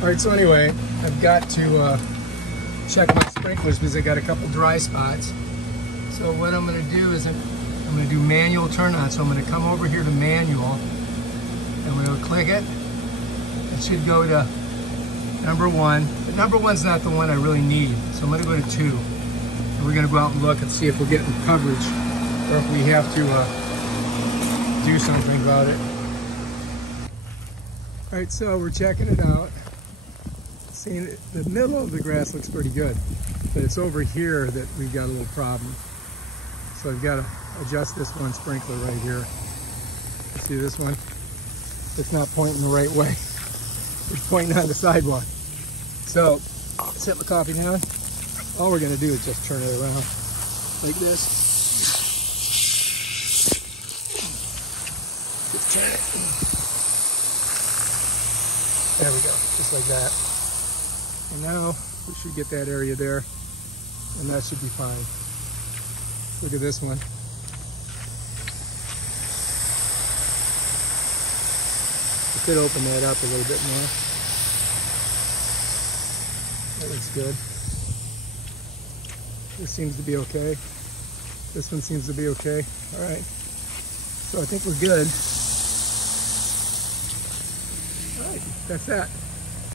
All right, so anyway, I've got to check my sprinklers because I got a couple dry spots. So what I'm going to do is I'm going to do manual turn on. So I'm going to come over here to manual. I'm going to click it. It should go to number 1. But number 1's not the one I really need. So I'm going to go to 2. And we're going to go out and look and see if we're getting coverage or if we have to do something about it. All right, so we're checking it out. Seeing it, the middle of the grass looks pretty good, but it's over here that we've got a little problem. So I've got to adjust this one sprinkler right here. See this one? It's not pointing the right way. It's pointing on the sidewalk. So set my coffee down. All we're going to do is just turn it around like this. Just turn it. There we go, just like that. And now we should get that area there, and that should be fine. Look at this one. I could open that up a little bit more. That looks good. This seems to be okay. This one seems to be okay. All right. So I think we're good. All right, that's that.